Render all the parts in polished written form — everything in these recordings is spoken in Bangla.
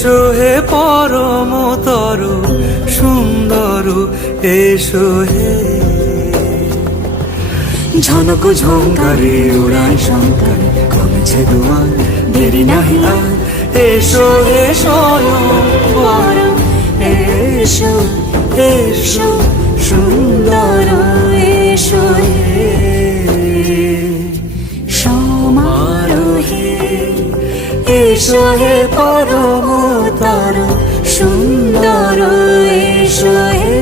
এসো হে পরমতর সুন্দর এসো হে। ঝনক ঝঙ্কারে উড়াই শঙ্কারে কমেছে দুয়ার দেরি নাহি আর। এসো হে স্বয়ং বর এসো এসো সুন্দর এসো হে। সমারোহে এসো হে পরমতর সুন্দর এসো হে।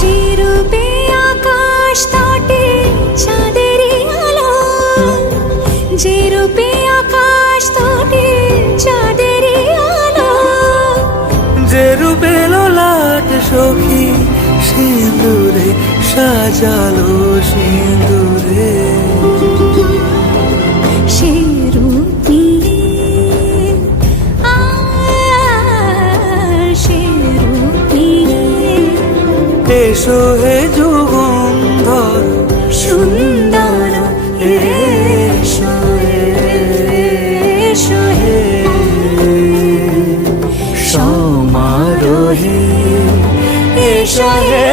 যে রূপে আকাশ তটে চাঁদেরই আলো, যে রূপে আকাশ তটে চাঁদেরই আলো, যে রূপে ললাট সখী সিঁদুরে সাজালো সিঁদুরে। সে রূপী সে রূপী এসো হে যুগন্ধর সুন্দর এসো এসো হে। সমারোহে এসো হে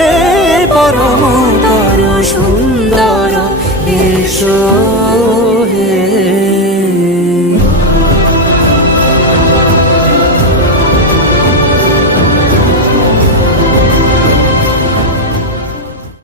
পরমতর সুন্দর এসো।